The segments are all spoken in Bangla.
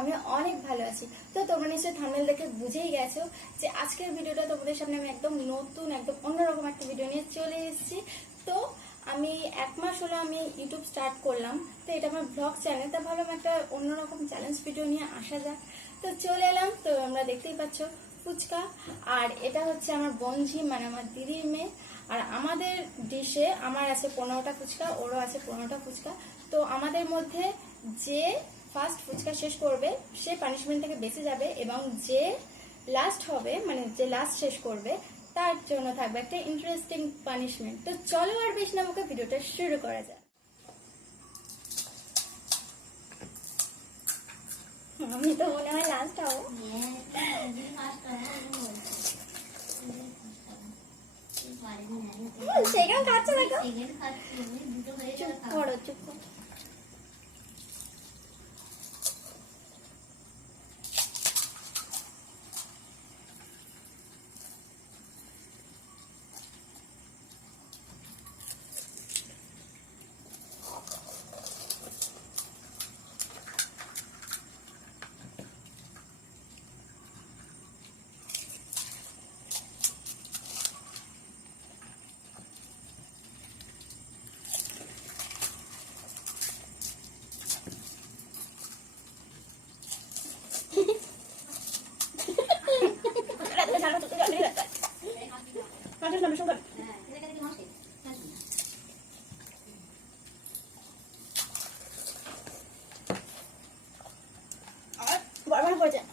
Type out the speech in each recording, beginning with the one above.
আমি অনেক ভালো আছি। তো তোমরা নিশ্চয়ই থাম্বনেল দেখে বুঝেই গেছো যে আজকের ভিডিওটা তোমাদের সামনে আমি একদম নতুন একদম অন্যরকম একটা ভিডিও নিয়ে চলে এসেছি। তো আমি 1 মাস হলো আমি ইউটিউব স্টার্ট করলাম, তো এটা আমার ব্লগ চ্যানেল, তা ভাবলাম একটা অন্যরকম চ্যালেঞ্জ ভিডিও নিয়ে আসা যাক। তো চলে এলাম। তো আমরা দেখতেই পাচ্ছ ফুচকা, আর এটা হচ্ছে আমার বঞ্জি মানে আমার দিদির মেয়ে। আর আমাদের ডিশে আমার আছে 15টা ফুচকা, ওরও আছে 15টা ফুচকা। তো আমাদের মধ্যে যে ফার্স্ট ফুচকা শেষ করবে সে পানিশমেন্ট থেকে বেঁচে যাবে, এবং যে লাস্ট হবে মানে যে লাস্ট শেষ করবে তার জন্য থাকবে একটা ইন্টারেস্টিং পানিশমেন্ট। তো চলো আর বেশি না মুখে ভিডিওটা শুরু করা যাক। আমি তো মনে হয় লাস্ট হবো। সেখানে খাচ্ছে দেখো, চুপ করো চুপ করো। বড় পড়ে যায়।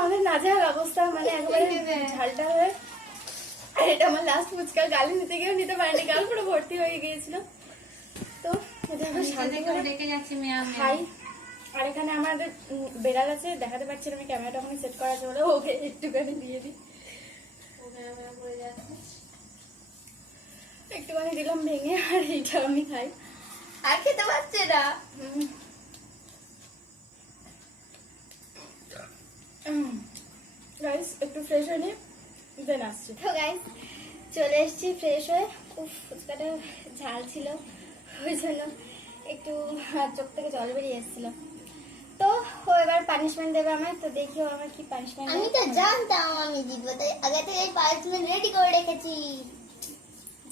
আমাদের নাজেহাল অবস্থা, মানে একবারে ঝালটা হয়ে। আর এটা আমার লাস্ট ফুচকা, গালি নিতে গিয়েও নিতে পারিনি, গাল পুরো ভর্তি হয়ে গিয়েছিল। তো এটা আমরা শান্তি করে খাই। আর এখানে আমাদের বেড়াল আছে, দেখাতে পারছি না আমি, ক্যামেরাটা ওখানে সেট করা আছে বলে ওকে একটুখানি দিয়ে দিই। একটুখানি দিলাম ভেঙে, আর এইটা আমি খাই। আর খেতে পারছে না। গাইস একটু ফ্রেশ হয়ে নি, দেন আসছি। তো গাইস চলে এসেছি ফ্রেশ হয়ে। ফুচকাটা ঝাল ছিল, ওই জন্য একটু চোখ থেকে জল বেরিয়ে এসেছিল। তো ও এবার পানিশমেন্ট দেবে আমায়, তো দেখি ও আমার কি পানিশমেন্ট। আমি তো জানতাম আমি জিতবো, তাই আগে থেকে এই পানিশমেন্ট রেডি করে রেখেছি।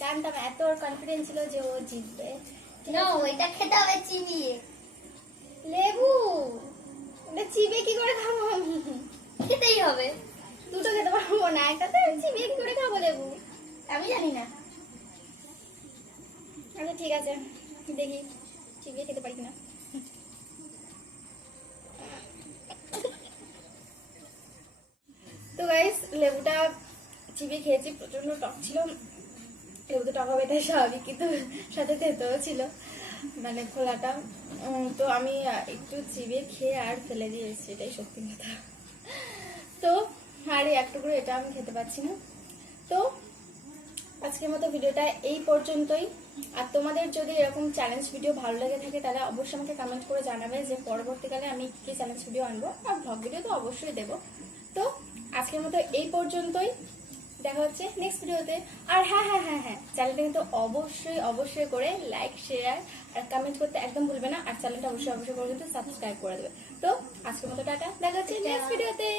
জানতাম, এত ওর কনফিডেন্স ছিল যে ও জিতবে। না ওইটা খেতে হবে চিবিয়ে। লেবু এটা চিবিয়ে কি করে খাবো আমি? খেতেই হবে। দুটো খেতে পারবো না, একটাতে চিবিয়ে কি করে খাবো লেবু? আমি জানি না। আচ্ছা ঠিক আছে, দেখি চিবিয়ে খেতে পারি কিনা। তো গাইস লেবুটা চিবিয়ে খেয়েছি, প্রচন্ড টক ছিল। লেবু তো টক হবে তাই স্বাভাবিক, কিন্তু সাথে তেতোও ছিল মানে খোলাটা। তো আমি একটু চিবিয়ে খেয়ে আর ফেলে দিয়েছি, এটাই সত্যি কথা। তো আর একটু করে এটা আমি খেতে পাচ্ছি না। তো আজকের মতো ভিডিওটা এই পর্যন্তই। আর তোমাদের যদি এরকম চ্যালেঞ্জ ভিডিও ভালো লেগে থাকে তাহলে অবশ্যই আমাকে কমেন্ট করে জানাবে যে পরবর্তীকালে আমি কি চ্যালেঞ্জ ভিডিও আনবো, আর ব্লগ ভিডিও তো অবশ্যই দেবো। তো আজকের মতো এই পর্যন্তই, দেখা হচ্ছে নেক্সট ভিডিওতে। আর হ্যাঁ হ্যাঁ হ্যাঁ হ্যাঁ চ্যানেলটা কিন্তু অবশ্যই অবশ্যই করে লাইক শেয়ার আর কমেন্ট করতে একদম ভুলবে না, আর চ্যানেলটা অবশ্যই অবশ্যই করে কিন্তু সাবস্ক্রাইব করে দেবে। তো আজকের মতো টাটা, দেখা হচ্ছে নেক্সট ভিডিওতে।